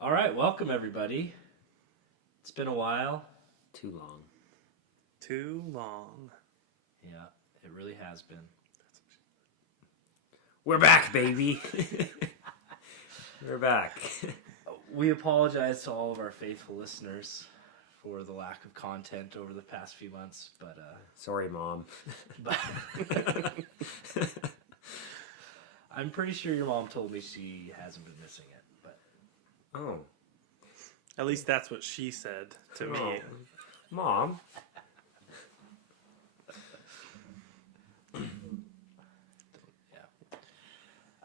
All right, welcome everybody. It's been a while. Too long. Too long. Yeah, it really has been. We're back, baby. We're back. We apologize to all of our faithful listeners for the lack of content over the past few months, but Sorry, Mom. but I'm pretty sure your mom told me she hasn't been missing it. But Oh. At least that's what she said to me. Oh. Mom.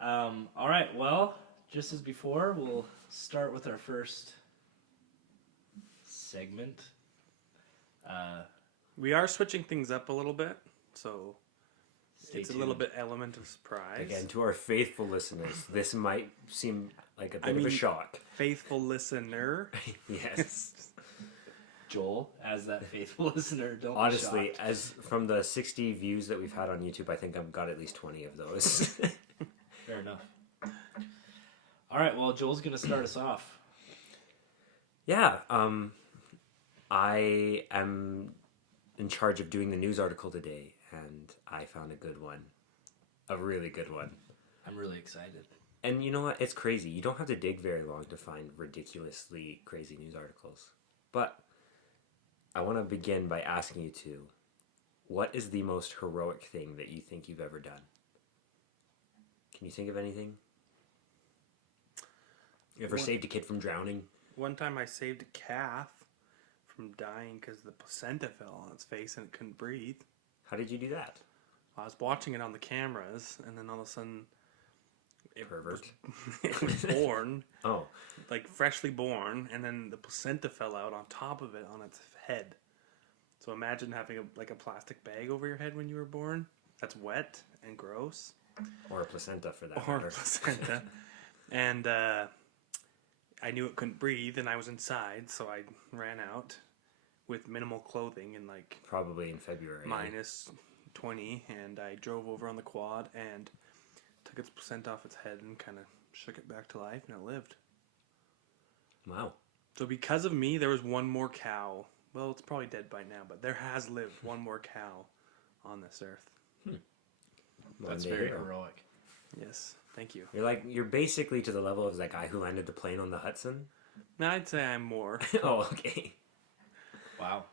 all right, well, just as before, we'll start with our first segment. We are switching things up a little bit, so Stay it's tuned. a little bit element of surprise. Again, to our faithful listeners, this might seem like a bit of a shock. Faithful listener. Yes. Joel, as that faithful listener, don't Honestly, be shocked. as from the 60 views that we've had on YouTube, I think I've got at least 20 of those. Fair enough. All right, well, Joel's going to start us off. Yeah, I am in charge of doing the news article today, and I found a good one. A really good one. I'm really excited. And you know what? It's crazy. You don't have to dig very long to find ridiculously crazy news articles. But I want to begin by asking you two, what is the most heroic thing that you think you've ever done? Can you think of anything? You ever saved a kid from drowning? One time I saved a calf from dying because the placenta fell on its face and it couldn't breathe. How did you do that? I was watching it on the cameras, and then all of a sudden, Pervert. it was born, Oh, like freshly born, and then the placenta fell out on top of it on its head. So imagine having a plastic bag over your head when you were born. That's wet and gross. or a placenta for that Or matter. placenta. And I knew it couldn't breathe, and I was inside, so I ran out with minimal clothing and like Probably in February. minus 20, and I drove over on the quad and took its placenta off its head and kind of shook it back to life, and it lived. Wow. So because of me, there was one more cow. Well, it's probably dead by now, but there has lived one more cow on this earth. That's Monday very hero. heroic. Yes, thank you. You're basically to the level of that guy who landed the plane on the Hudson. Now I'd say I'm more. Oh, okay. Wow.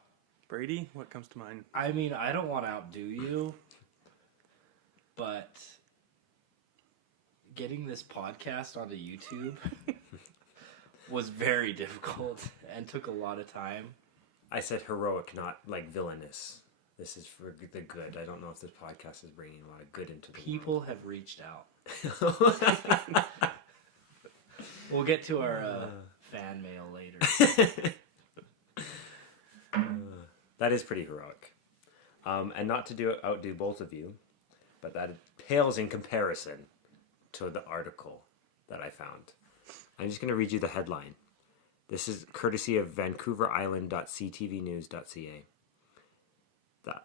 Brady, what comes to mind? I mean, I don't want to outdo you, but getting this podcast onto YouTube was very difficult and took a lot of time. I said heroic, not like villainous. This is for the good. I don't know if this podcast is bringing a lot of good into the People have reached out. world. We'll get to our fan mail later. That is pretty heroic. And not to outdo both of you, but that pales in comparison to the article that I found. I'm just going to read you the headline. This is courtesy of vancouverisland.ctvnews.ca.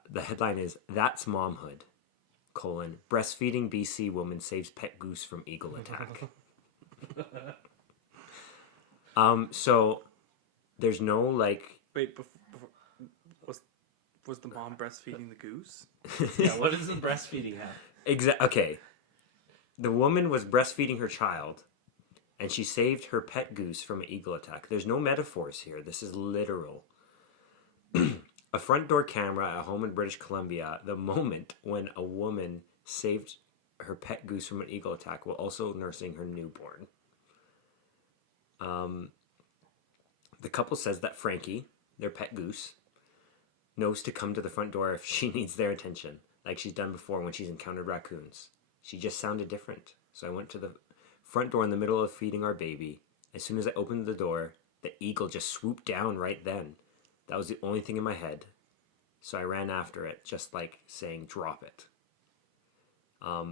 The headline is, "That's Momhood, : breastfeeding BC woman saves pet goose from eagle attack." So there's no like... Wait, before was the mom breastfeeding the goose? Yeah, what does the breastfeeding have? Okay. The woman was breastfeeding her child, and she saved her pet goose from an eagle attack. There's no metaphors here. This is literal. A front door camera at home in British Columbia, the moment when a woman saved her pet goose from an eagle attack while also nursing her newborn. The couple says that Frankie, their pet goose, knows to come to the front door if she needs their attention, like she's done before when she's encountered raccoons. She just sounded different. So I went to the front door in the middle of feeding our baby. As soon as I opened the door, the eagle just swooped down right then. That was the only thing in my head. So I ran after it, just like saying, drop it. I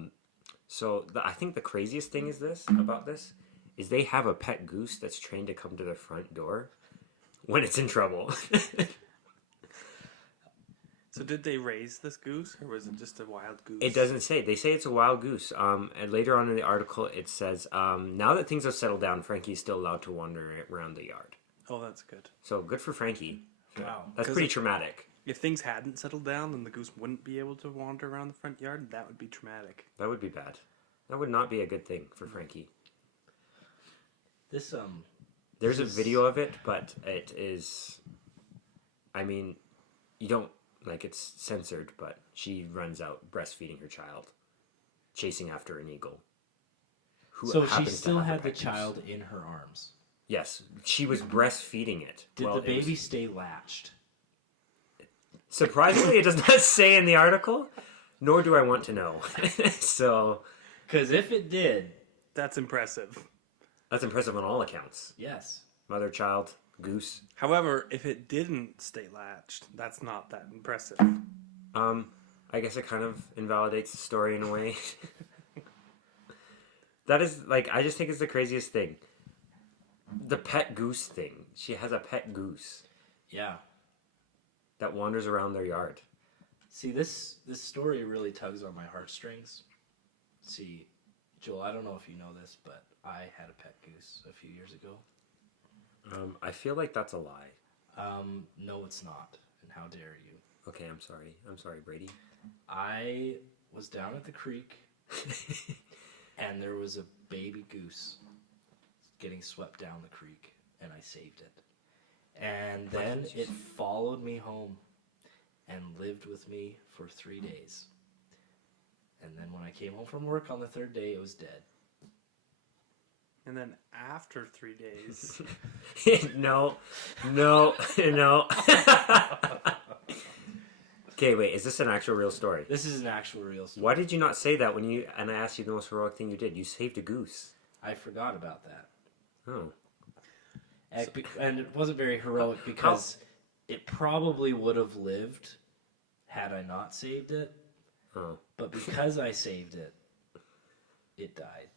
think the craziest thing about this is they have a pet goose that's trained to come to their front door when it's in trouble. So did they raise this goose, or was it just a wild goose? It doesn't say. They say it's a wild goose. And later on in the article, it says, now that things have settled down, Frankie's still allowed to wander around the yard. Oh, that's good. So good for Frankie. Wow. That's 'Cause pretty traumatic. If things hadn't settled down, then the goose wouldn't be able to wander around the front yard. That would be traumatic. That would be bad. That would not be a good thing for Frankie. This There's a video of it, but it is... I mean, you don't... Like, it's censored, but she runs out breastfeeding her child, chasing after an eagle. So she happens to still have a had the pet goose. child in her arms. Yes, she was breastfeeding it. Did Well, the baby it was- stay latched? Surprisingly, it does not say in the article, nor do I want to know. So, Because if it did, That's impressive. that's impressive on all accounts. yes. Mother, child, goose. However, if it didn't stay latched, that's not that impressive. I guess it kind of invalidates the story in a way. That is, like, I just think it's the craziest thing. The pet goose thing. She has a pet goose Yeah. that wanders around their yard. See, this story really tugs on my heartstrings. See, Joel, I don't know if you know this, but I had a pet goose a few years ago. I feel like that's a lie. No, it's not. And how dare you? Okay, I'm sorry. I'm sorry, Brady. I was down at the creek, and there was a baby goose getting swept down the creek, and I saved it. And then it followed me home and lived with me for 3 days. And then when I came home from work on the third day, it was dead. And then after 3 days, No. Okay, wait. Is this an actual real story? This is an actual real story. Why did you not say that when I asked you the most heroic thing you did? You saved a goose. I forgot about that. Oh. And it wasn't very heroic because it probably would have lived had I not saved it. Oh. But because I saved it, it died.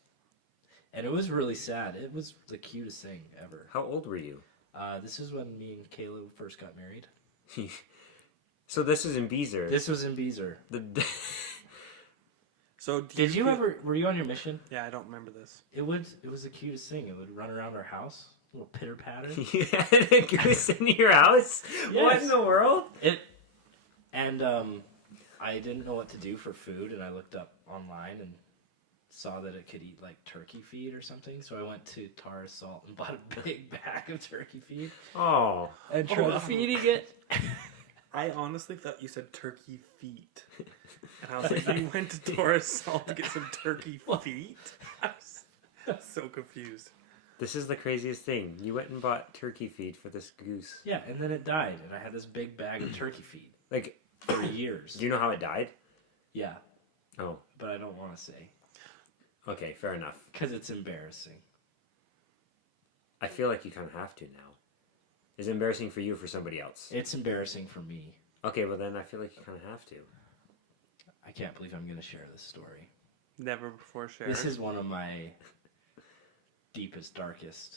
And it was really sad. It was the cutest thing ever. How old were you? This is when me and Kayla first got married. So this is in Beezer. This was in Beezer. so Did you ever? Were you on your mission? Yeah, I don't remember this. It was the cutest thing. It would run around our house, a little pitter patter. You had a goose in your house? Yes. What in the world? I didn't know what to do for food, and I looked up online and saw that it could eat like turkey feed or something. So I went to Tar Salt and bought a big bag of turkey feed Oh. and tried feeding it. I honestly thought you said turkey feet. And I was like, you went to Taurus Salt to get some turkey feet? I was so confused. This is the craziest thing. You went and bought turkey feed for this goose. Yeah, and then it died, and I had this big bag of turkey feed Like, for years. do you know how it died? Yeah, Oh. but I don't want to say Okay, fair enough. because it's embarrassing. I feel like you kind of have to now. Is it embarrassing for you or for somebody else? It's embarrassing for me. Okay, well then I feel like you kind of have to. I can't believe I'm going to share this story. Never before shared. This is one of my deepest, darkest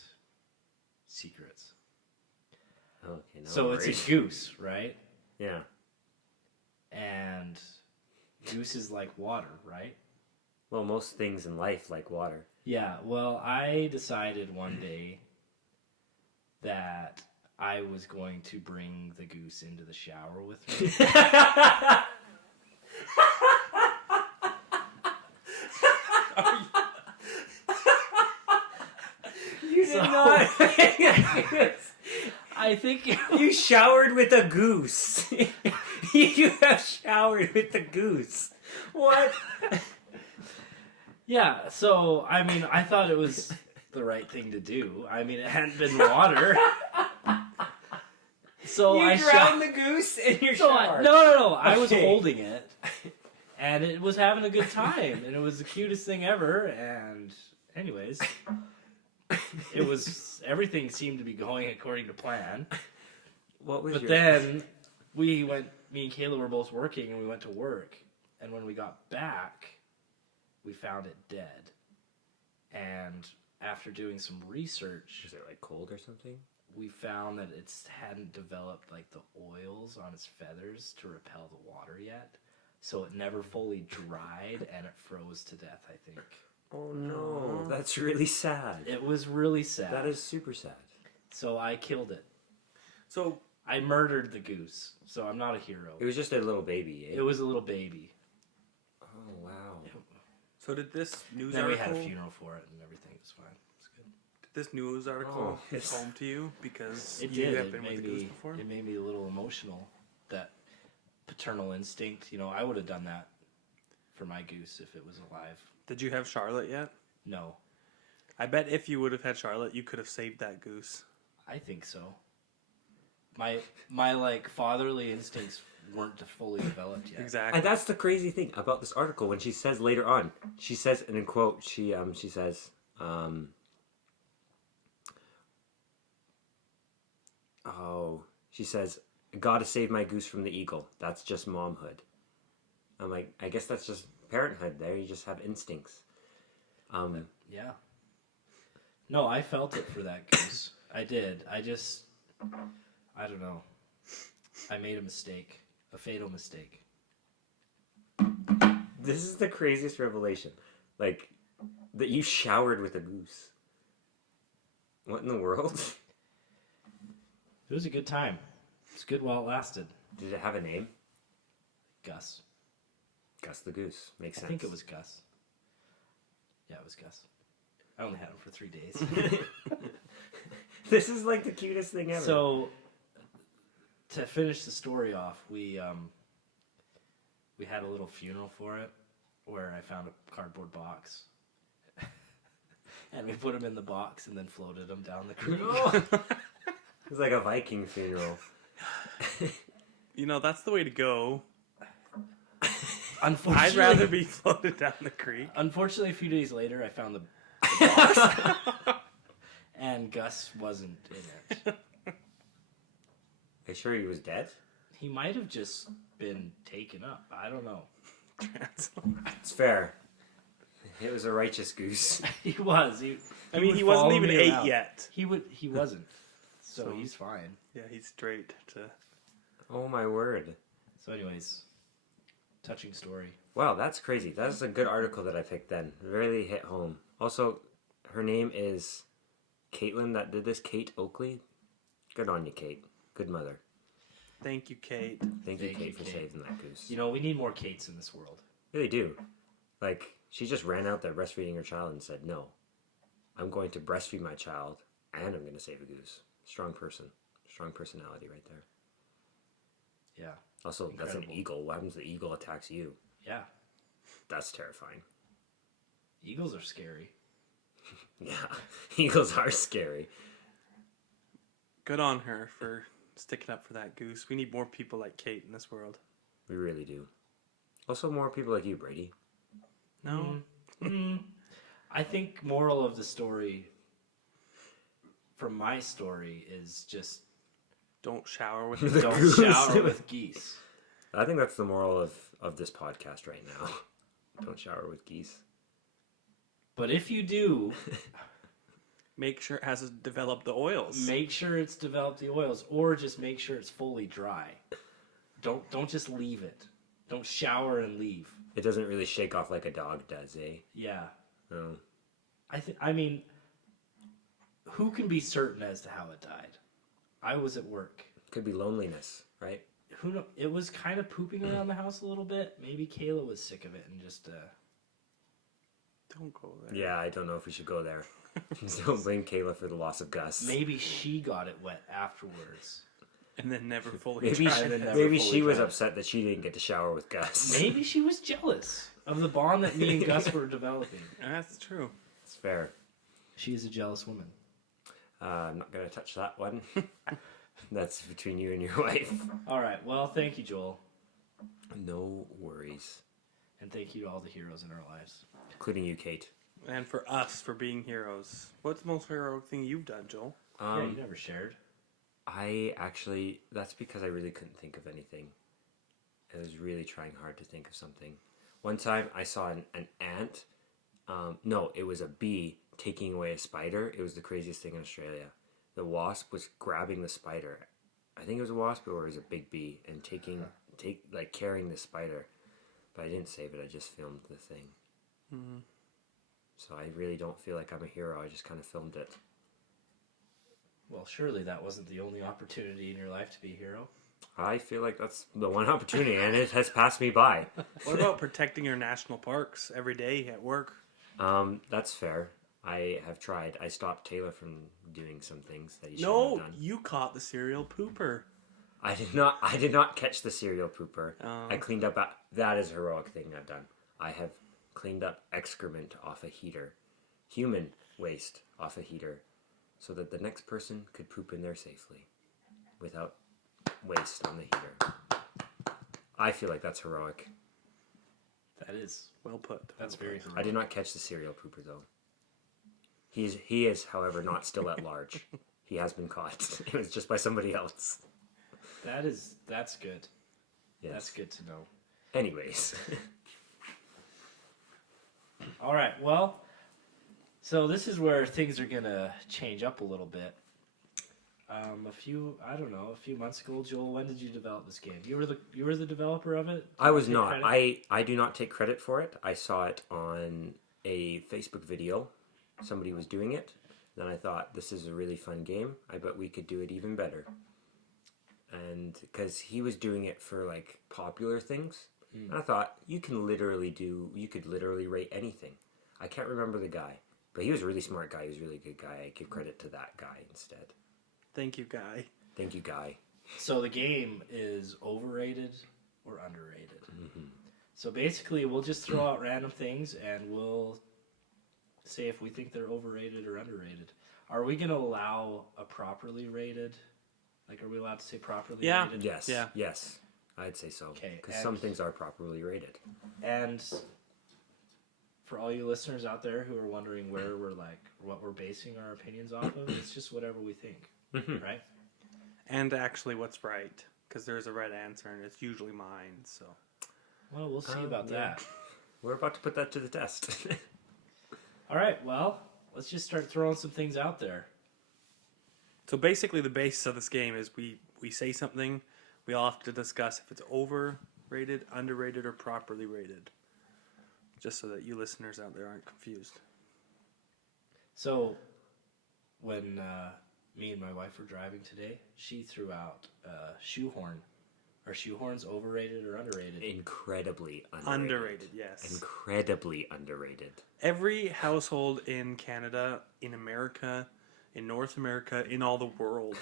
secrets. Okay, no So worries. it's a goose, right? Yeah. And goose is like water, right? Well, most things in life like water. Yeah, well, I decided one day that I was going to bring the goose into the shower with me. You did not. I think You showered with a goose. You have showered with the goose. What? Yeah, so, I mean, I thought it was the right thing to do. I mean, it hadn't been water. So You I drowned the goose in your shower. No. I was Okay. holding it. And it was having a good time. And it was the cutest thing ever. And anyways, it was, everything seemed to be going according to plan. What was But your... then me and Kayla were both working and we went to work. And when we got back, we found it dead. And after doing some research, Is it like cold or something? we found that it hadn't developed like the oils on its feathers to repel the water yet. So it never fully dried and it froze to death, I think. Oh no, that's really sad. It was really sad. That is super sad. So I killed it. So I murdered the goose. So I'm not a hero. It was just a little baby, eh? It was a little baby. Oh wow. So did this news Then we had article? a funeral for it and everything. It was fine. It was good. Did this news article hit it's- home to you because It you did. have It been with made the goose me. before? It made me a little emotional. That paternal instinct. You know, I would have done that for my goose if it was alive. Did you have Charlotte yet? No, I bet if you would have had Charlotte, you could have saved that goose. I think so. My like fatherly instincts weren't fully developed yet. Exactly. And that's the crazy thing about this article. When she says later on, she says, and in quote, she says, she says, "Gotta save my goose from the eagle. That's just momhood." I'm like, I guess that's just parenthood. There, you just have instincts. Yeah. No, I felt it for that goose. I did. I don't know. I made a mistake. A fatal mistake. This is the craziest revelation, like that you showered with a goose. What in the world? It was a good time. It was good while it lasted. Did it have a name? Gus. Gus the goose. Makes I sense. think it was Gus. Yeah, it was Gus. I only had him for 3 days. This is like the cutest thing ever. So, to finish the story off, we had a little funeral for it, where I found a cardboard box, and we put him in the box and then floated him down the creek. It's like a Viking funeral. You know, that's the way to go. Unfortunately, I'd rather be floated down the creek. Unfortunately, a few days later, I found the box, and Gus wasn't in it. Are you sure he was dead? He might have just been taken up. I don't know. It's fair. It was a righteous goose. He was. He I mean, would he wasn't follow even me 8 around. yet. He wasn't. So So- he's fine. Yeah, he's straight to... Oh my word. So, anyways, touching story. Wow, that's crazy. That's a good article that I picked then. It really hit home. Also, her name is Caitlin that did this, Kate Oakley. Good on you, Kate. Good mother. Thank you, Kate. Thank you, Thank you, Kate, for Kate. saving that goose. You know, we need more Kates in this world. Really do. Like, she just ran out there breastfeeding her child and said, no, I'm going to breastfeed my child and I'm going to save a goose. Strong person. Strong personality right there. Yeah. Also, that's an Incredible. eagle. What happens if the eagle attacks you? Yeah. That's terrifying. Eagles are scary. Yeah, eagles are scary. Good on her for sticking up for that goose. We need more people like Kate in this world. We really do. Also, more people like you, Brady. No? I think moral of the story from my story is just Don't shower with The don't goose. shower with geese. I think that's the moral of this podcast right now. Don't shower with geese. But if you do, Make sure it has developed the oils. make sure it's developed the oils, or just make sure it's fully dry. Don't just leave it. Don't shower and leave. It doesn't really shake off like a dog does, eh? Yeah. No. I mean, who can be certain as to how it died? I was at work. Could be loneliness, right? Who know? It was kind of pooping around the house a little bit. Maybe Kayla was sick of it and just. Don't go there. Yeah, I don't know if we should go there. Don't blame Kayla for the loss of Gus. Maybe she got it wet afterwards. And then never fully Maybe, tried and then it. never maybe fully she was tried. upset that she didn't get to shower with Gus. Maybe she was jealous of the bond that me and Gus were developing. That's true. It's fair. She's a jealous woman. I'm not going to touch that one. That's between you and your wife. All right. Well, thank you, Joel. No worries. And thank you to all the heroes in our lives. Including you, Kate. And for us, for being heroes. What's the most heroic thing you've done, Joel? Yeah, you never shared. I actually, that's because I really couldn't think of anything. I was really trying hard to think of something. One time I saw an ant. No, it was a bee taking away a spider. It was the craziest thing in Australia. the wasp was grabbing the spider. I think it was a wasp or it was a big bee, and carrying the spider. But I didn't save it. I just filmed the thing. Mm-hmm. So I really don't feel like I'm a hero. I just kind of filmed it. Well, surely that wasn't the only opportunity in your life to be a hero. I feel like that's the one opportunity, and it has passed me by. What about protecting your national parks every day at work? That's fair. I have tried. I stopped Taylor from doing some things that he shouldn't No, have done. you caught the serial pooper. I did not catch the serial pooper. Oh. I cleaned up. That is a heroic thing I've done. I have cleaned up excrement off a heater, human waste off a heater, so that the next person could poop in there safely, without waste on the heater. I feel like that's heroic. That is. Well put. That's very heroic. I did not catch the serial pooper though. He is, however, not still at large. He has been caught. It was just by somebody else. That's good. Yes. That's good to know. Anyways. All right. Well, so this is where things are gonna change up a little bit. A few months ago, Joel, when did you develop this game? You were the developer of it? I was Take not. credit? I do not take credit for it. I saw it on a Facebook video. Somebody was doing it. Then I thought, this is a really fun game. I bet we could do it even better. And because he was doing it for like popular things, and I thought you could literally rate anything. I can't remember the guy, but he was a really smart guy. He was a really good guy. I give credit to that guy instead. Thank you, Guy. Thank you, Guy. So the game is overrated or underrated. Mm-hmm. So basically, we'll just throw out random things and we'll say if we think they're overrated or underrated. Are we going to allow a properly rated? Like, are we allowed to say properly rated? Yes. Yeah. Yes. I'd say so. Okay, Because and- some things are properly rated. And for all you listeners out there who are wondering what we're basing our opinions off of, it's just whatever we think, right? And actually, what's right? Because there's a right answer, and it's usually mine. So Well, we'll see about yeah. that. We're about to put that to the test. All right, well, let's just start throwing some things out there. So basically, the basis of this game is we say something, we all have to discuss if it's overrated, underrated, or properly rated. Just so that you listeners out there aren't confused. So, when me and my wife were driving today, she threw out shoehorn. Are shoehorns overrated or underrated? Incredibly underrated. Underrated, yes. Incredibly underrated. Every household in Canada, in America, in North America, in all the world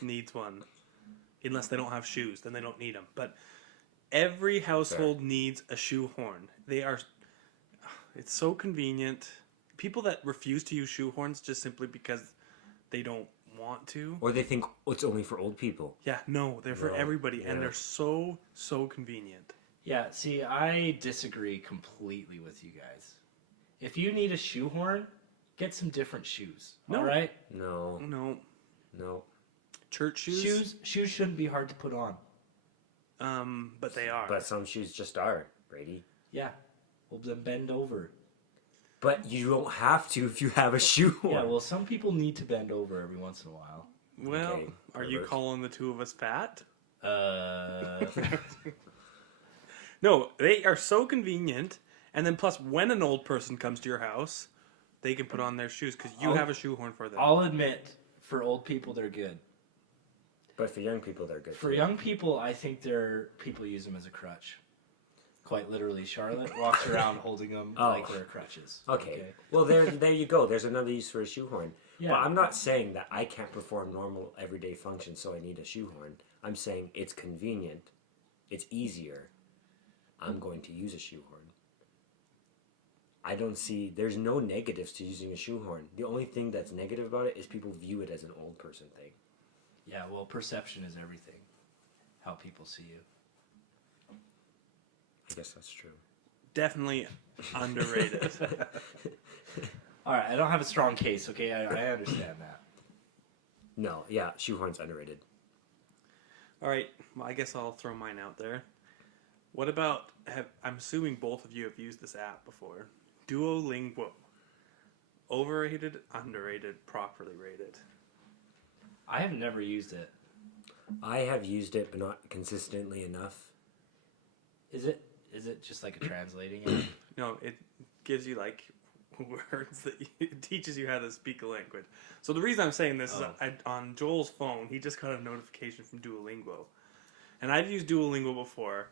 needs one. Unless they don't have shoes, then they don't need them. But every household needs a shoehorn. It's so convenient. People that refuse to use shoehorns just simply because they don't want to. Or they think it's only for old people. Yeah, no, they're for No, everybody, and yeah. they're so convenient. Yeah, see, I disagree completely with you guys. If you need a shoehorn, get some different shoes. No. All right? No. No. Church shoes? Shoes shouldn't be hard to put on. But they are. But some shoes just are, Brady. Yeah. Well, then bend over. But you don't have to if you have a shoehorn. Yeah, well, some people need to bend over every once in a while. Well, Okay, are you pervert. calling the two of us fat? Uh, No, they are so convenient. And then plus, when an old person comes to your house, they can put on their shoes because you I'll- have a shoehorn for them. I'll admit, for old people, they're good. But for young people, they're good. For too. young people, I think people use them as a crutch. Quite literally, Charlotte walks around holding them Oh. like they're crutches. Okay. Well, there you go. There's another use for a shoehorn. Yeah. Well, I'm not saying that I can't perform normal everyday functions, so I need a shoehorn. I'm saying it's convenient. It's easier. I'm going to use a shoehorn. I don't see... There's no negatives to using a shoehorn. The only thing that's negative about it is people view it as an old person thing. Yeah, well, perception is everything. How people see you. I guess that's true. Definitely underrated. All right, I don't have a strong case, okay? I understand that. No, yeah, shoehorn's underrated. All right, well, I guess I'll throw mine out there. What about, I'm assuming both of you have used this app before. Duolingo. Overrated, underrated, properly rated. I have never used it. I have used it, but not consistently enough. Is it just like a translating app? No, it gives you like words that it teaches you how to speak a language. So the reason I'm saying this is on Joel's phone, he just got a notification from Duolingo. And I've used Duolingo before,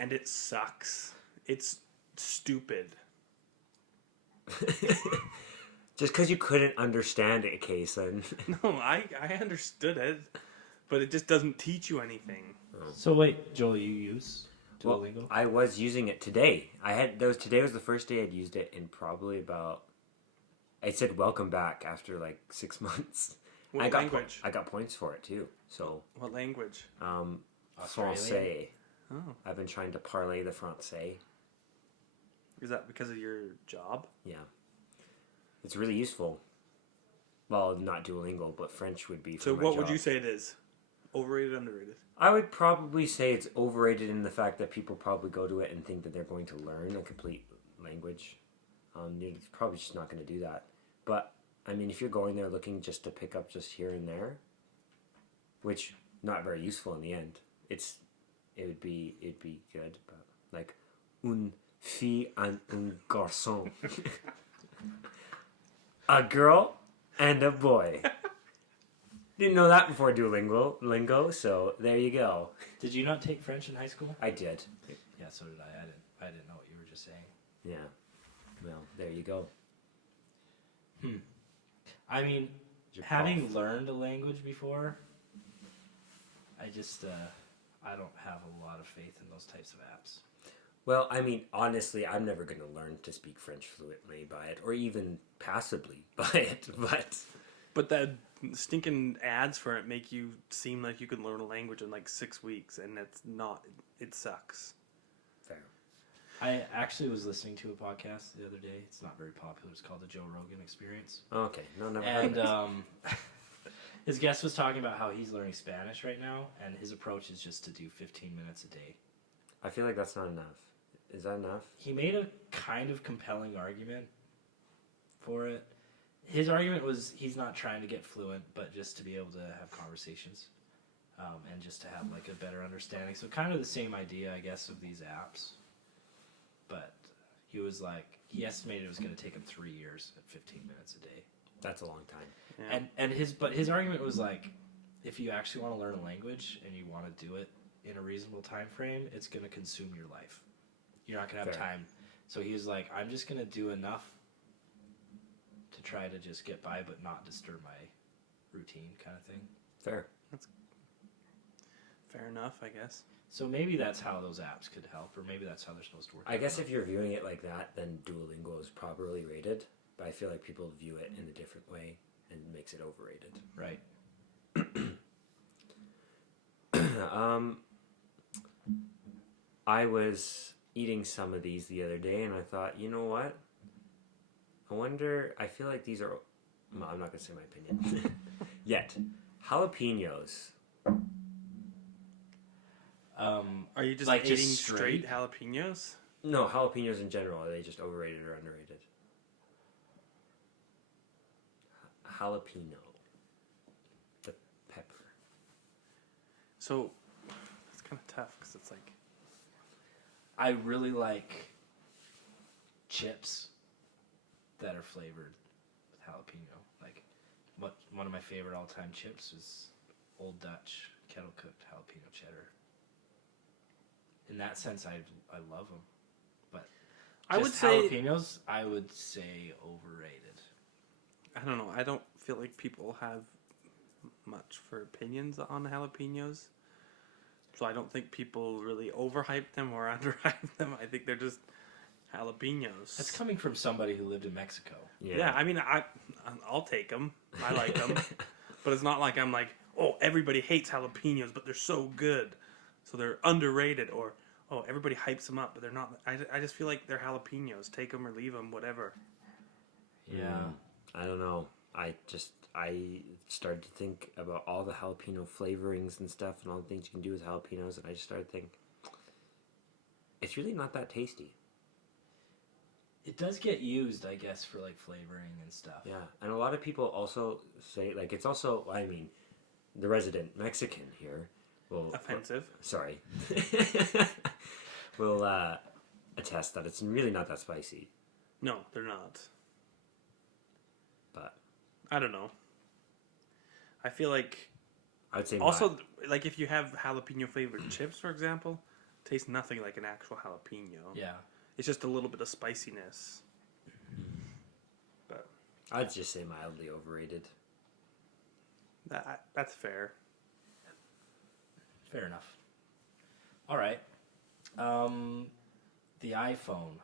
and it sucks. It's stupid. Just because you couldn't understand it, Kason. No, I understood it, but it just doesn't teach you anything. So wait, Joel, you use Duolingo? Well, I was using it today. Today was the first day I'd used it in probably about. It said welcome back after like 6 months. What language? I got points for it too. So What language? Australian? Francais. Oh, I've been trying to parlay the Francais. is that because of your job? Yeah, it's really useful. Well, not Duolingo, but French would be. For So my what job. would you say it is? Overrated, underrated? I would probably say it's overrated in the fact that people probably go to it and think that they're going to learn a complete language. You're probably just not going to do that. But, I mean, if you're going there looking just to pick up just here and there, which, not very useful in the end, it'd be good. But, like, une fille and un garçon. A girl and a boy. Didn't know that before Duolingo, so there you go. Did you not take French in high school? I did. Yeah, so did I. I didn't know what you were just saying. Yeah. Well, there you go. I mean, Your having prof. learned a language before, I just I don't have a lot of faith in those types of apps. Well, I mean, honestly, I'm never going to learn to speak French fluently by it, or even passably by it, But the stinking ads for it make you seem like you can learn a language in like 6 weeks, and it's not. It sucks. Fair. I actually was listening to a podcast the other day. It's not very popular. It's called the Joe Rogan Experience. Okay, no, never heard And of it. his guest was talking about how he's learning Spanish right now, and his approach is just to do 15 minutes a day. I feel like that's not enough. Is that enough? He made a kind of compelling argument for it. His argument was he's not trying to get fluent, but just to be able to have conversations and just to have like a better understanding. So kind of the same idea, I guess, of these apps. But he was like, he estimated it was going to take him 3 years at 15 minutes a day. That's a long time. Yeah. And his argument was like, if you actually want to learn a language and you want to do it in a reasonable time frame, it's going to consume your life. You're not going to have Fair. time. So he was like, I'm just going to do enough to try to just get by, but not disturb my routine, kind of thing. Fair. Fair enough, I guess. So maybe that's how those apps could help, or maybe that's how they're supposed to work. I guess if you're viewing it like that, then Duolingo is properly rated. But I feel like people view it in a different way and makes it overrated. Right. I was eating some of these the other day, and I thought, you know what? I feel like these are. Well, I'm not going to say my opinion yet. Jalapenos. Are you just Like eating just straight straight? jalapenos? No, jalapenos in general. Are they just overrated or underrated? Jalapeno. The pepper. So it's kind of tough because it's like I really like chips that are flavored with jalapeno. Like, one of my favorite all-time chips is Old Dutch kettle-cooked jalapeno cheddar. In that sense, I love them. But I would just say jalapenos, I would say overrated. I don't know. I don't feel like people have much for opinions on jalapenos. So I don't think people really overhype them or underhype them. I think they're just jalapenos. That's coming from somebody who lived in Mexico. Yeah, I mean, I'll take them. I like them. But it's not like I'm like, oh, everybody hates jalapenos, but they're so good. So they're underrated. Or, oh, everybody hypes them up, but they're not. I just feel like they're jalapenos. Take them or leave them, whatever. Yeah. I don't know. I started to think about all the jalapeno flavorings and stuff and all the things you can do with jalapenos, and I just started thinking, it's really not that tasty. It does get used, I guess, for like flavoring and stuff. Yeah, and a lot of people also say, like, it's also, I mean, the resident Mexican here will... Offensive. Sorry. will attest that it's really not that spicy. No, they're not. But I don't know. I feel like... I would say Also, like if you have jalapeno flavored chips, for example, tastes nothing like an actual jalapeno. Yeah. It's just a little bit of spiciness. But I'd just say mildly overrated. that's fair. Fair enough. All right. The iPhone.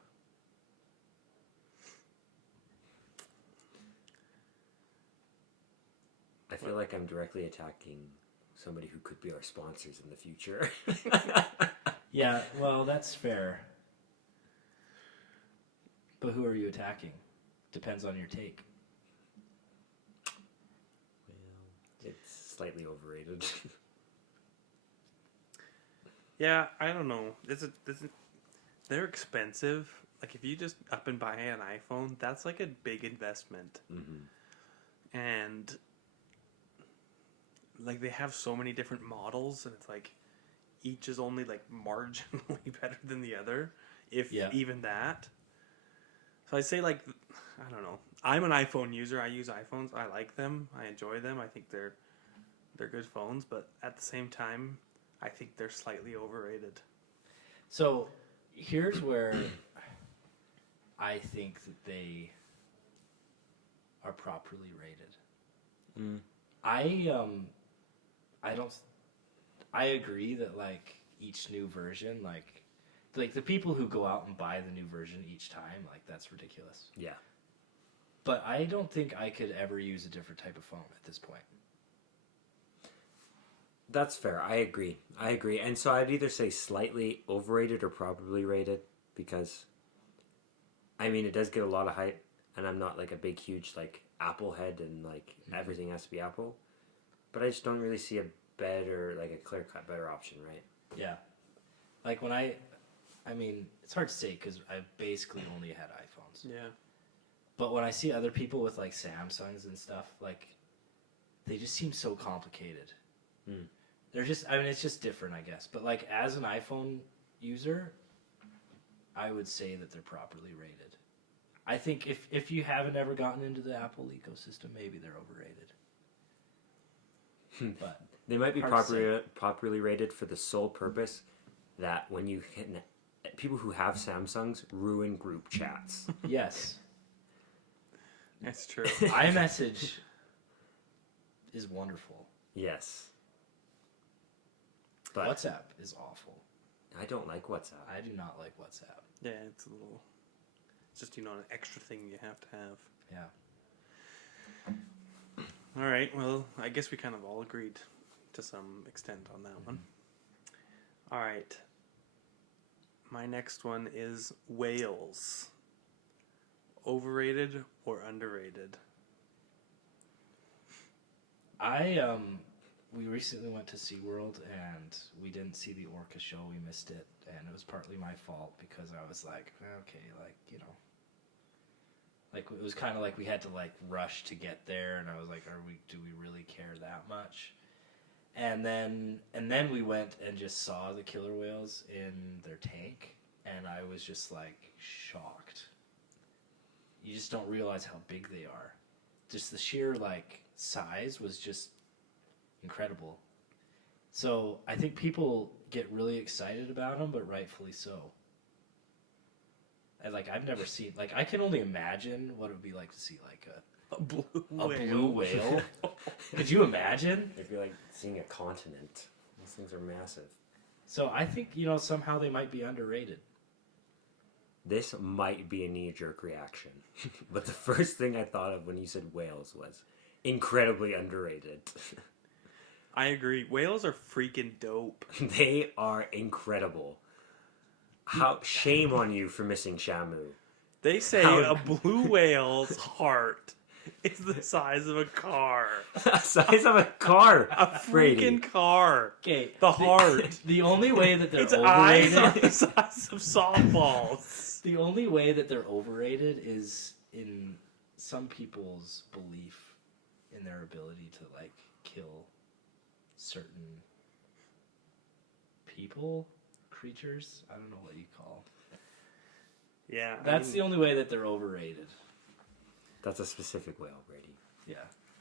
I feel like I'm directly attacking somebody who could be our sponsors in the future. Yeah, well, that's fair. But who are you attacking? Depends on your take. Well, it's slightly overrated. Yeah, I don't know. They're expensive. Like if you just up and buy an iPhone, that's like a big investment. Mm-hmm. And like they have so many different models, and it's like each is only like marginally better than the other, if even that. So I'd say like, I don't know. I'm an iPhone user. I use iPhones. I like them. I enjoy them. I think they're good phones, but at the same time, I think they're slightly overrated. So here's where I think that they are properly rated. Mm. I agree that like each new version, like the people who go out and buy the new version each time, like that's ridiculous. Yeah. But I don't think I could ever use a different type of phone at this point. That's fair. I agree. And so I'd either say slightly overrated or probably rated because, I mean, it does get a lot of hype, and I'm not like a big, huge like Apple head and like everything has to be Apple. But I just don't really see a better, like a clear-cut better option, right? Yeah. Like when I mean, it's hard to say because I've basically only had iPhones. Yeah. But when I see other people with like Samsungs and stuff, like they just seem so complicated. Hmm. They're just, I mean, it's just different, I guess. But like as an iPhone user, I would say that they're properly rated. I think if you haven't ever gotten into the Apple ecosystem, maybe they're overrated. But they might be hard to say. properly rated for the sole purpose that when you can, people who have Samsungs ruin group chats. Yes. That's true. iMessage is wonderful. Yes. But WhatsApp is awful. I don't like WhatsApp. I do not like WhatsApp. Yeah, it's just, an extra thing you have to have. Yeah. All right, well, I guess we kind of all agreed to some extent on that one. All right. My next one is whales. Overrated or underrated? We recently went to SeaWorld and we didn't see the orca show. We missed it, and it was partly my fault because I was like, okay, like, you know, like it was kind of like we had to like rush to get there, and I was like, do we really care that much? And then we went and just saw the killer whales in their tank, and I was just like shocked. You just don't realize how big they are. Just the sheer like size was just incredible. So I think people get really excited about them, but rightfully so. And like I've never seen, like I can only imagine what it would be like to see like A blue a whale. blue whale. Could you imagine? It'd be like seeing a continent. These things are massive. So I think, somehow they might be underrated. This might be a knee-jerk reaction, but the first thing I thought of when you said whales was incredibly underrated. I agree. Whales are freaking dope. They are incredible. Shame on you for missing Shamu. They say a blue whale's heart is the size of a car. Size of a car. A Brady. freaking car. Okay, The heart. The only way that they're Its eyes are overrated. the size of softballs. The only way that they're overrated is in some people's belief in their ability to like kill certain people, creatures. I don't know what you call. Yeah, That's the only way that they're overrated. That's a specific whale, Brady. Yeah.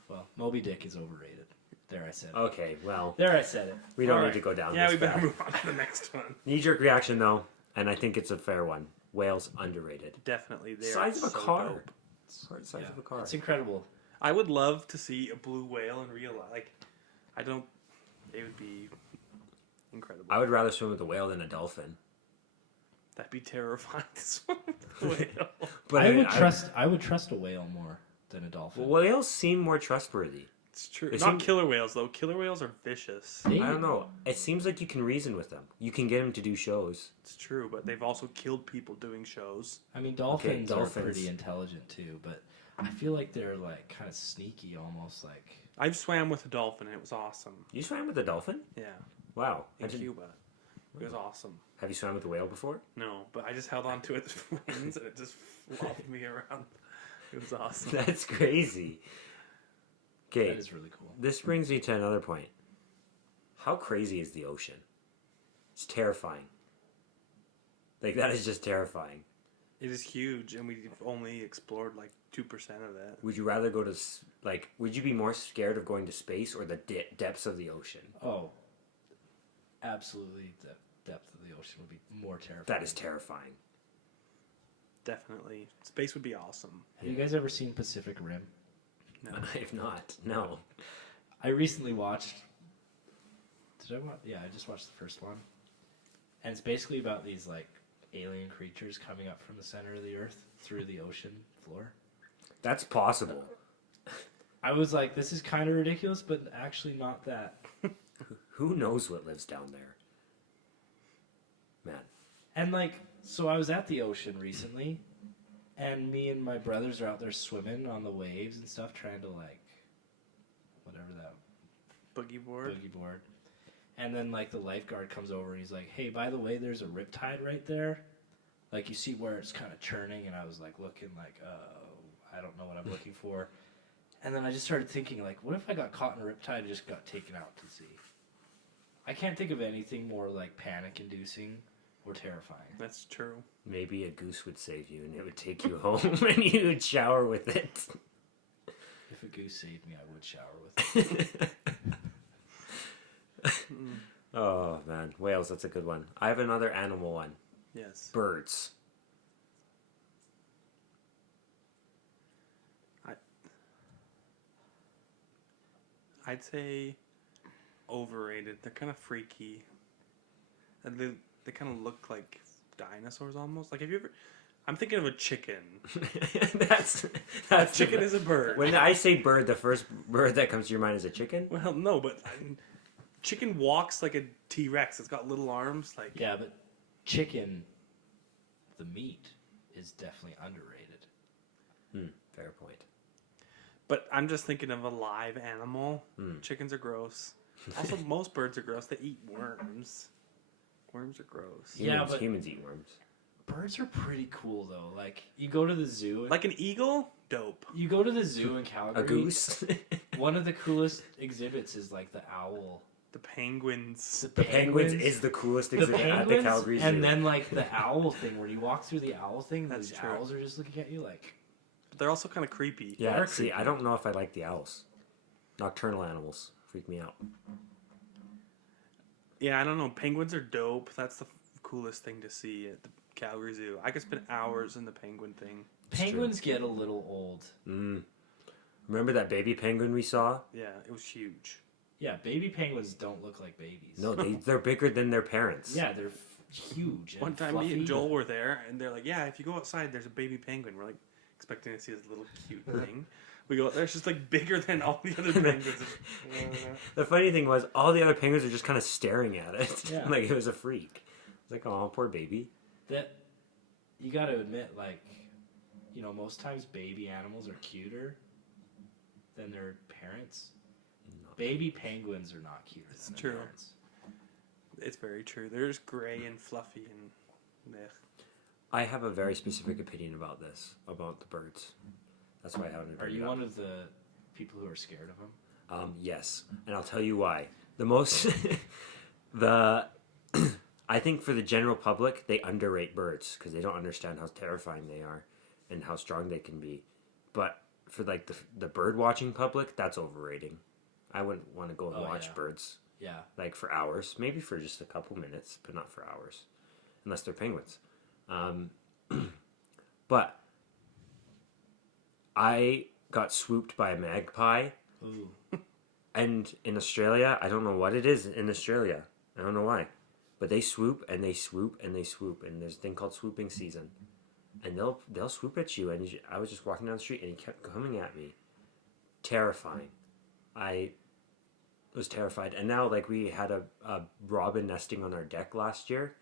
Well, Moby Dick is overrated. There, I said it. Okay, well, There, I said it. we don't All need right. to go down Yeah, this we better path. move on to the next one. Knee-jerk reaction, though, and I think it's a fair one. Whales underrated. Definitely, they Size of a so car. dope. Size Yeah, of a car. it's incredible. I would love to see a blue whale in real life. Like, I don't. It would be incredible. I would rather swim with a whale than a dolphin. That'd be terrifying to swim with a whale. But I would trust a whale more than a dolphin. Well, whales seem more trustworthy. It's true. They Not seem- killer whales though. Killer whales are vicious. They- I don't know. It seems like you can reason with them. You can get them to do shows. It's true, but they've also killed people doing shows. I mean, dolphins are dolphins. pretty intelligent too, but I feel like they're like kind of sneaky, almost like. I've swam with a dolphin and it was awesome. You swam with a dolphin? Yeah, Wow. in Cuba. It was awesome. Have you swam with a whale before? No, but I just held on to its wings and it just flopped me around. It was awesome. That's crazy. Okay, That is really cool. this brings me to another point. How crazy is the ocean? It's terrifying. Like, that is just terrifying. It is huge, and we've only explored like 2% of it. Would you rather go to, would you be more scared of going to space or the depths of the ocean? Oh, absolutely. The depth of the ocean would be more terrifying. That is terrifying. Definitely, space would be awesome. Have you guys ever seen Pacific Rim? No, If not, no. I recently watched. Did I watch? Yeah, I just watched the first one, and it's basically about these like alien creatures coming up from the center of the earth through the ocean floor. That's possible. I was like, this is kind of ridiculous, but actually not that. Who knows what lives down there? Man. And like, so I was at the ocean recently, and me and my brothers are out there swimming on the waves and stuff, trying to like, whatever that boogie board. boogie board. And then like the lifeguard comes over and he's like, "Hey, by the way, there's a riptide right there. Like you see where it's kind of churning." And I was like looking like, I don't know what I'm looking for. And then I just started thinking like, what if I got caught in a riptide and just got taken out to sea? I can't think of anything more like panic-inducing or terrifying. That's true. Maybe a goose would save you and it would take you home and you would shower with it. If a goose saved me, I would shower with it. Oh, man. Whales, that's a good one. I have another animal one. Yes. Birds. I'd say overrated. They're kind of freaky. And they kind of look like dinosaurs almost. Like, have you ever... I'm thinking of a chicken. that's Chicken is a bird. When I say bird, the first bird that comes to your mind is a chicken? Well, no, but chicken walks like a T-Rex. It's got little arms. Like, Yeah, but chicken, the meat, is definitely underrated. Fair point. but I'm just thinking of a live animal. Chickens are gross. Also, most birds are gross. They eat worms. Worms are gross. Yeah, but- Humans eat worms. Birds are pretty cool though. Like you go to the zoo, Like an eagle? Dope. you go to the zoo in Calgary. A goose? One of the coolest exhibits is like the owl. The penguins. The penguins is the coolest the exhibit at the penguins, Calgary Zoo. and then like the owl thing where you walk through the owl thing. That's These true. owls are just looking at you like. But they're also kind of creepy. Yeah, They're see, creepy. I don't know if I like the owls. Nocturnal animals freak me out. Yeah, I don't know. Penguins are dope. That's the coolest thing to see at the Calgary Zoo. I could spend hours in the penguin thing. Penguins get a little old. Remember that baby penguin we saw? Yeah, it was huge. Yeah, baby penguins don't look like babies. No, they're bigger than their parents. Yeah, they're huge. And One time fluffy. me and Joel were there, and they're like, yeah, if you go outside, there's a baby penguin. We're like expecting to see this little cute thing. We go out there, it's just like bigger than all the other penguins. The funny thing was, all the other penguins are just kind of staring at it. Yeah. Like it was a freak. It's like, oh, poor baby. That you got to admit, like, you know, most times baby animals are cuter than their parents. Baby penguins are not cuter It's than true. their parents. It's very true. They're just gray and fluffy and meh. I have a very specific opinion about this, about the birds. That's why I haven't. Are you one of the people who are scared of them? Yes, and I'll tell you why. The most the I think for the general public, they underrate birds because they don't understand how terrifying they are and how strong they can be. But for like the bird watching public, that's overrating. I wouldn't want to go and watch birds Yeah. like for hours, maybe for just a couple minutes, but not for hours, unless they're penguins. But I got swooped by a magpie. Ooh. And in Australia, I don't know what it is in Australia. I don't know why. But they swoop and they swoop and they swoop. And there's a thing called swooping season. And they'll swoop at you. And I was just walking down the street and he kept coming at me. Terrifying. I was terrified. And now, like, we had a robin nesting on our deck last year.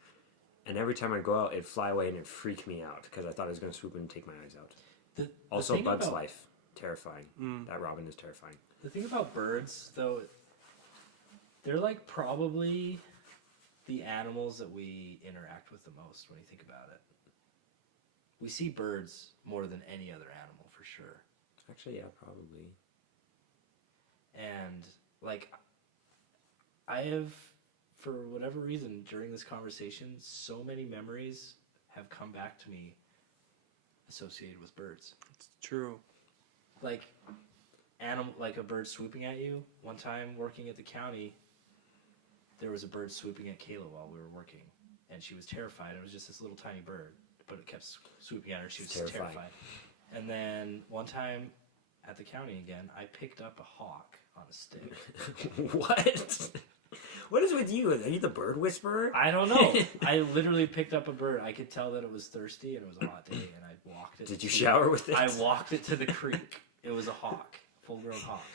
And every time I go out, it'd fly away and it'd freak me out. Because I thought it was going to swoop and take my eyes out. Also, Bug's Life. Terrifying. That robin is terrifying. The thing about birds, though, they're like probably the animals that we interact with the most when you think about it. We see birds more than any other animal, for sure. Actually, yeah, probably. And, like, I have, for whatever reason, during this conversation, so many memories have come back to me associated with birds. It's true. Like a bird swooping at you. One time working at the county, there was a bird swooping at Kayla while we were working, and she was terrified. It was just this little tiny bird, but it kept swooping at her. She was terrified. And then one time at the county again, I picked up a hawk on a stick. What? What is with you? Are you the bird whisperer? I don't know. I literally picked up a bird. I could tell that it was thirsty and it was a hot day, and I walked it. Did you shower with it? I walked it to the creek. It was a hawk, full-grown hawk.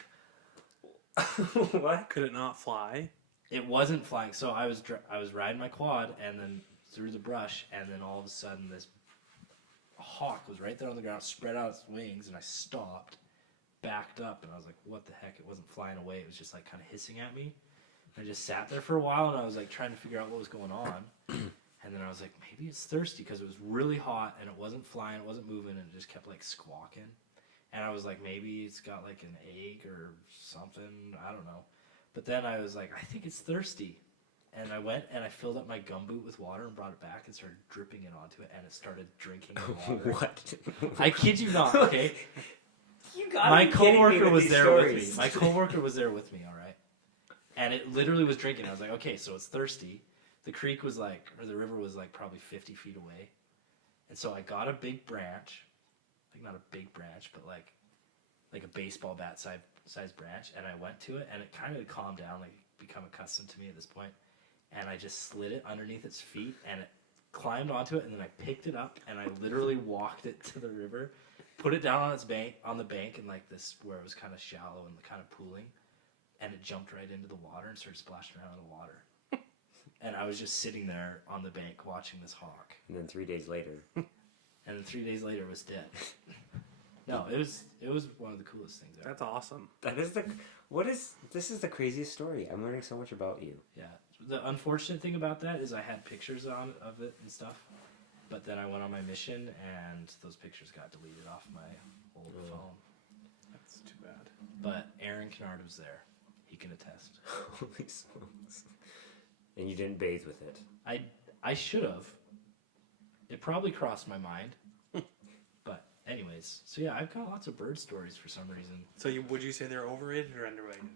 What? Could it not fly? It wasn't flying. So I was riding my quad and then through the brush, and then all of a sudden this hawk was right there on the ground, spread out its wings, and I stopped, backed up, and I was like, what the heck? It wasn't flying away. It was just like kind of hissing at me. I just sat there for a while, and I was like trying to figure out what was going on. And then I was like, maybe it's thirsty, because it was really hot and it wasn't flying, it wasn't moving, and it just kept like squawking. And I was like, maybe it's got like an egg or something, I don't know. But then I was like, I think it's thirsty. And I went and I filled up my gumboot with water and brought it back and started dripping it onto it, and it started drinking the water. What? I kid you not, okay? You got My coworker was there with me. stories. My coworker was there with me, all right? And it literally was drinking. I was like, okay, so it's thirsty. The creek was like, or the river was like probably 50 feet away. And so I got a big branch, like not a big branch, but like a baseball bat size branch, and I went to it, and it kind of calmed down, like become accustomed to me at this point. And I just slid it underneath its feet, and it climbed onto it, and then I picked it up, and I literally walked it to the river, put it down on the bank, and like this where it was kind of shallow and kind of pooling, and it jumped right into the water and started splashing around in the water. And I was just sitting there on the bank watching this hawk. And then 3 days later. And then 3 days later, it was dead. No, it was one of the coolest things ever. That's awesome. This is the craziest story. I'm learning so much about you. Yeah. The unfortunate thing about that is I had pictures of it and stuff, but then I went on my mission and those pictures got deleted off my old phone. That's too bad. But Aaron Kennard was there. He can attest. Holy smokes. And you didn't bathe with it. I should have. It probably crossed my mind. But anyways, so yeah, I've got lots of bird stories for some reason. So would you say they're overrated or underrated?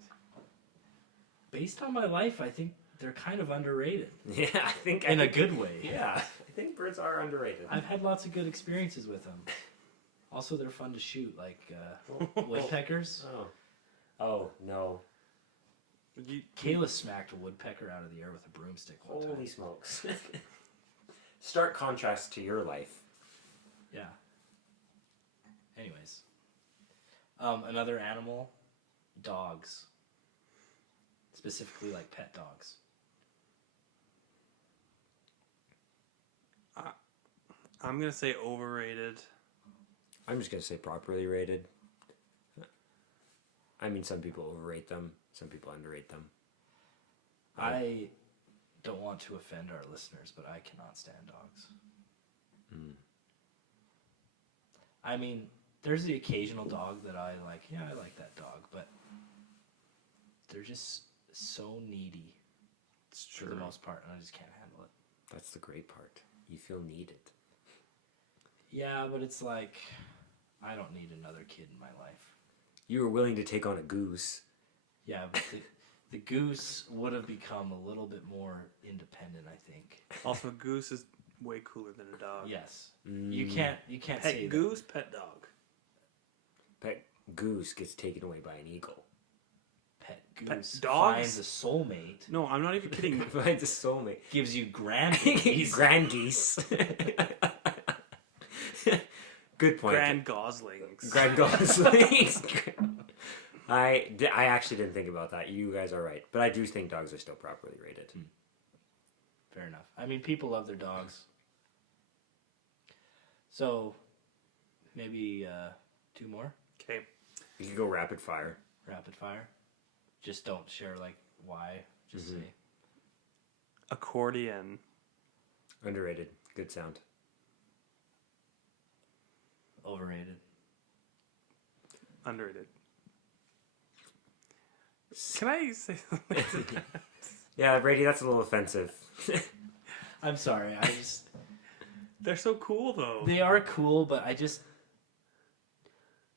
Based on my life, I think they're kind of underrated. Yeah, I think In a good way. Yeah, I think birds are underrated. I've had lots of good experiences with them. Also, they're fun to shoot, like woodpeckers. Oh no. Kayla smacked a woodpecker out of the air with a broomstick one time. Holy smokes. Stark contrast to your life. Yeah. Anyways. Another animal, dogs. Specifically like pet dogs. I'm going to say overrated. I'm just going to say properly rated. I mean, some people overrate them. Some people underrate them. I don't want to offend our listeners, but I cannot stand dogs. I mean, there's the occasional dog that I like. Yeah, I like that dog, but they're just so needy It's for true. the most part, and I just can't handle it. That's the great part. You feel needed. Yeah, but it's like, I don't need another kid in my life. You were willing to take on a goose. Yeah, but the goose would have become a little bit more independent, I think. Also, a goose is way cooler than a dog. Yes. Mm. You can't say Pet goose, pet dog. Pet goose gets taken away by an eagle. pet Pet goose dogs? finds a soulmate, No, I'm not even kidding. Finds a soulmate. gives you grand geese. Grand geese. Good point. Grand-goslings. Grand-goslings. I actually didn't think about that. You guys are right. But I do think dogs are still properly rated. Fair enough. I mean, people love their dogs. So, maybe 2 more Okay. You can go rapid fire. rapid fire. Just don't share like why. Just say Accordion. Underrated. Good sound. overrated. Underrated. Can I say something to that? Yeah, Brady, that's a little offensive. I'm sorry. I just They're so cool, though. they are cool, but I just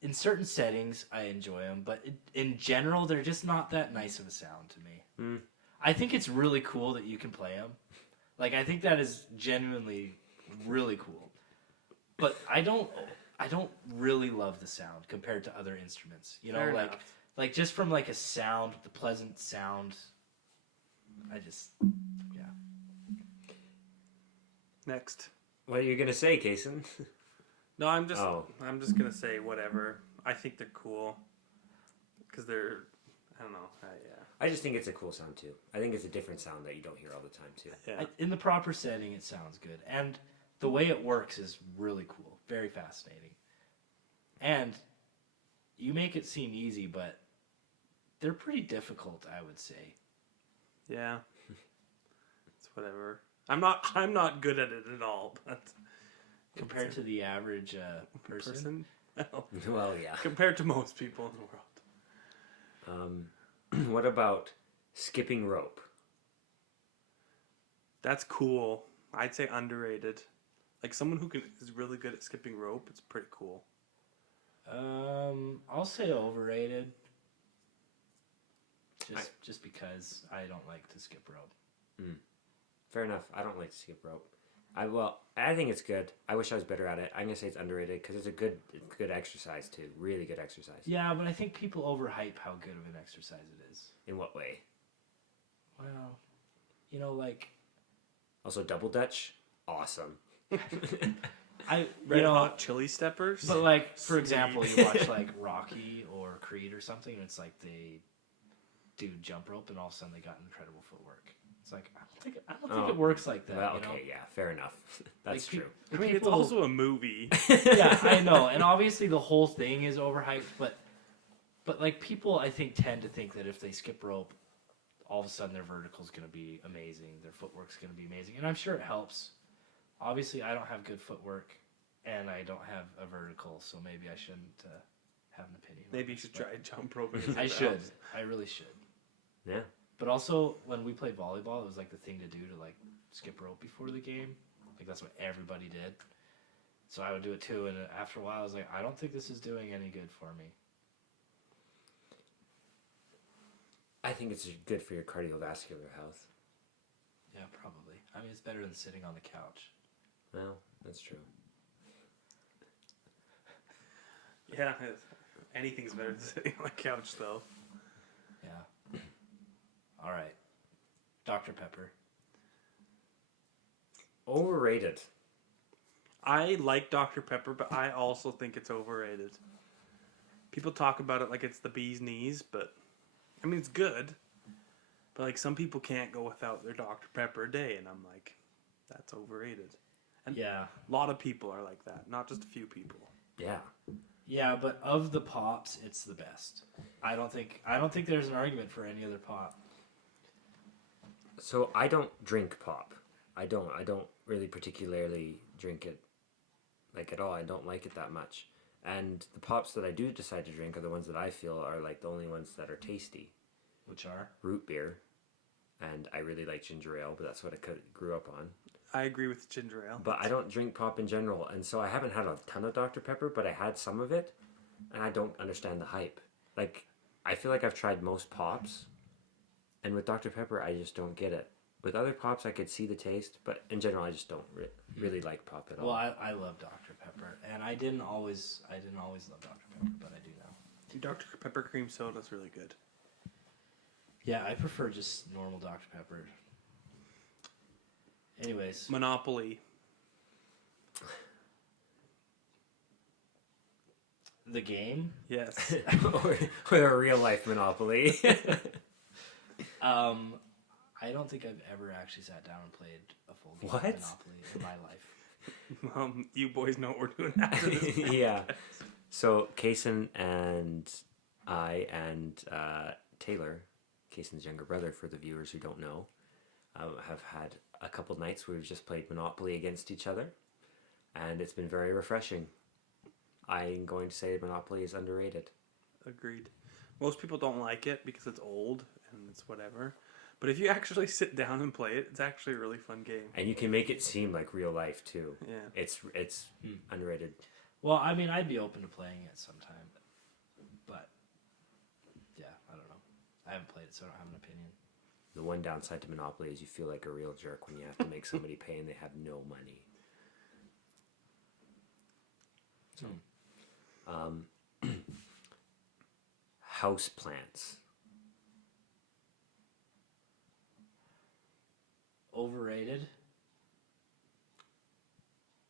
in certain settings I enjoy them, but in general they're just not that nice of a sound to me. I think it's really cool that you can play them. Like I think that is genuinely really cool. But I don't really love the sound compared to other instruments. You know, Fair like enough. like just from like a sound, the pleasant sound. I just Next. What are you going to say, Kason? No, I'm just Oh. gonna say whatever. I think they're cool because they're. I don't know. Yeah. I just think it's a cool sound, too. I think it's a different sound that you don't hear all the time, too. Yeah. in the proper setting it sounds good. And the way it works is really cool. Very fascinating. And you make it seem easy, but they're pretty difficult, I would say. Yeah. It's whatever. I'm not good at it at all, but Compared to the average person. Well, Well, yeah. compared to most people in the world. What about skipping rope? That's cool. I'd say underrated. Like someone who is really good at skipping rope, it's pretty cool. I'll say overrated. Just because I don't like to skip rope. Fair enough. I don't like to skip rope. I think it's good. I wish I was better at it. I'm gonna say it's underrated because it's a good exercise too. Really good exercise. Yeah, but I think people overhype how good of an exercise it is. In what way? Well, you know, like Also, double dutch, awesome. Red Hot Chili Steppers. But like, for Sweet. example, you watch like Rocky or Creed or something, and it's like they do jump rope, and all of a sudden they got incredible footwork. It's like I don't think it works like that. Well, you know? okay, yeah, fair enough. That's Like, true. I mean, it's people- also a movie. Yeah, I know, and obviously the whole thing is overhyped, but like people, I think tend to think that if they skip rope, all of a sudden their vertical's going to be amazing, their footwork's going to be amazing, and I'm sure it helps. Obviously, I don't have good footwork, and I don't have a vertical, so maybe I shouldn't have an opinion. on Maybe you this, should but try jump rope. I should. I really should. Yeah. But also, when we played volleyball, it was like the thing to do to like skip rope before the game. Like that's what everybody did. So I would do it too, and after a while, I was like, I don't think this is doing any good for me. I think it's good for your cardiovascular health. Yeah, probably. I mean, it's better than sitting on the couch. Well, that's true. Yeah, anything's better than sitting on the couch, though. Yeah. All right. Dr. Pepper. Overrated. I like Dr. Pepper, but I also think it's overrated. People talk about it like it's the bee's knees, but I mean, it's good. But like some people can't go without their Dr. Pepper a day, and I'm like, that's overrated. And Yeah. a lot of people are like that, not just a few people. Yeah. Yeah, but of the pops, it's the best. I don't think there's an argument for any other pop. So I don't drink pop. I don't really particularly drink it like at all. I don't like it that much. And the pops that I do decide to drink are the ones that I feel are like the only ones that are tasty. which are root beer, and I really like ginger ale, but that's what I grew up on. I agree with ginger ale. But I don't drink pop in general, and so I haven't had a ton of Dr. Pepper, but I had some of it, and I don't understand the hype. Like, I feel like I've tried most pops, and with Dr. Pepper, I just don't get it. With other pops, I could see the taste, but in general, I just don't really like pop at all. well, I love Dr. Pepper, and I didn't always love Dr. Pepper, but I do now. Dr. Pepper cream soda is really good. Yeah, I prefer just normal Dr. Pepper. Anyways, Monopoly. the game. Yes. or a real life Monopoly. I don't think I've ever actually sat down and played a full game What? of Monopoly in my life. You boys know what we're doing after this. Yeah. So Kaysen and I and Taylor, Kaysen's younger brother, for the viewers who don't know, have had a couple nights where we've just played Monopoly against each other, and it's been very refreshing. I'm going to say Monopoly is underrated. Agreed. Most people don't like it because it's old and it's whatever. But if you actually sit down and play it, it's actually a really fun game. And you can make it seem like real life too. Yeah. It's underrated. Well, I mean, I'd be open to playing it sometime, but yeah, I don't know. I haven't played it, so I don't have an opinion. The one downside to Monopoly is you feel like a real jerk when you have to make somebody pay and they have no money. House plants. Overrated.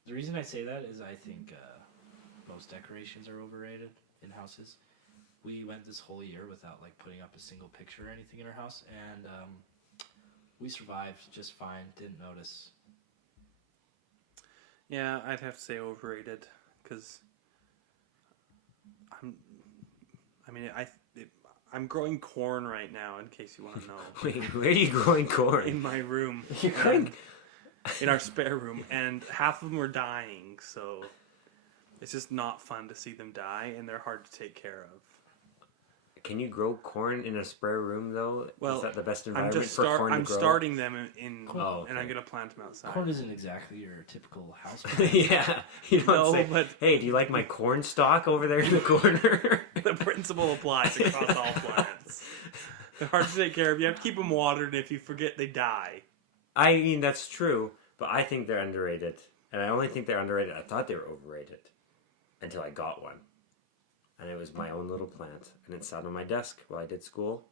The reason I say that is I think most decorations are overrated in houses. We went this whole year without like putting up a single picture or anything in our house, and we survived just fine. Didn't notice. Yeah, I'd have to say overrated because I'm growing corn right now. In case you want to know, Wait, where are you growing corn? in my room, You're growing... in our spare room, and half of them are dying. So it's just not fun to see them die, and they're hard to take care of. Can you grow corn in a spare room though? Well, is that the best I'm environment just for corn to I'm grow? starting them in Oh, and I'm okay. gonna plant them outside. Corn isn't exactly your typical house plant. Yeah, you don't No, say, but- hey, do you like my corn stalk over there in the corner? The principle applies across all plants. They're hard to take care of. You have to keep them watered, and if you forget, they die. I mean, that's true, but I think they're underrated. And I only think they're underrated. I thought they were overrated until I got one. And it was my own little plant. And it sat on my desk while I did school.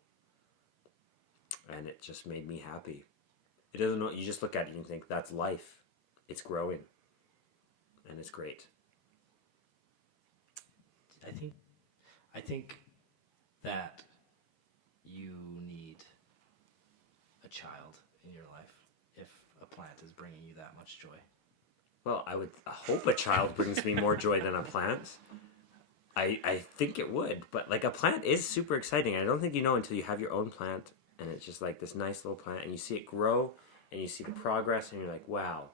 And it just made me happy. It doesn't know, you just look at it and think, that's life. It's growing. And it's great. I think that you need a child in your life if a plant is bringing you that much joy. Well, I would hope a child brings me more joy than a plant. I think it would, but like a plant is super exciting. I don't think you know until you have your own plant, and it's just like this nice little plant, and you see it grow, and you see the progress, and you're like, wow.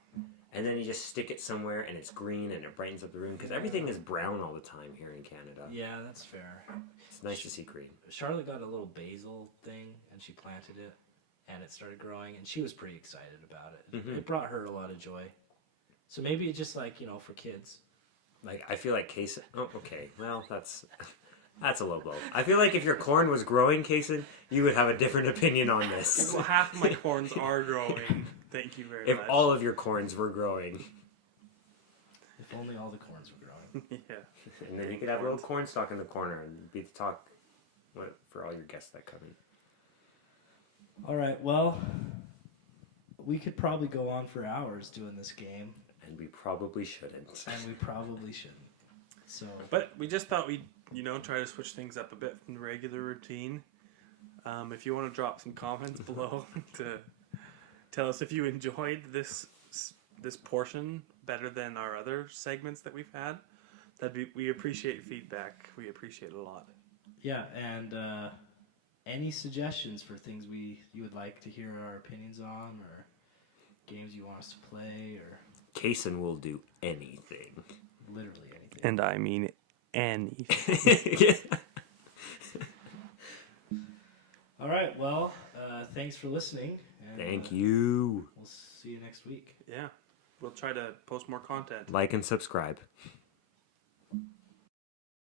And then you just stick it somewhere, and it's green, and it brightens up the room, because everything is brown all the time here in Canada. Yeah, that's fair. It's nice to see green. Charlotte got a little basil thing, and she planted it, and it started growing, and she was pretty excited about it. Mm-hmm. It brought her a lot of joy. So maybe it's just like, for kids. Like, I feel like Kaysen... Oh, okay. Well, that's a low blow. I feel like if your corn was growing, Kaysen, you would have a different opinion on this. Well, half of my corns are growing. Thank you very If much. all of your corns were growing. If only all the corns were growing. Yeah. And then you could have a little corn stalk in the corner and be the talk for all your guests that come in. All right, well, we could probably go on for hours doing this game, And we probably shouldn't. and we probably shouldn't. So, But we just thought we'd, try to switch things up a bit from the regular routine. If you want to drop some comments below to tell us if you enjoyed this portion better than our other segments that we've had, we appreciate feedback. We appreciate it a lot. yeah, and any suggestions for things you would like to hear our opinions on, or games you want us to play, or Kaysen will do anything. literally anything. And I mean anything. All right, thanks for listening. And, Thank you. We'll see you next week. Yeah. We'll try to post more content. Like and subscribe.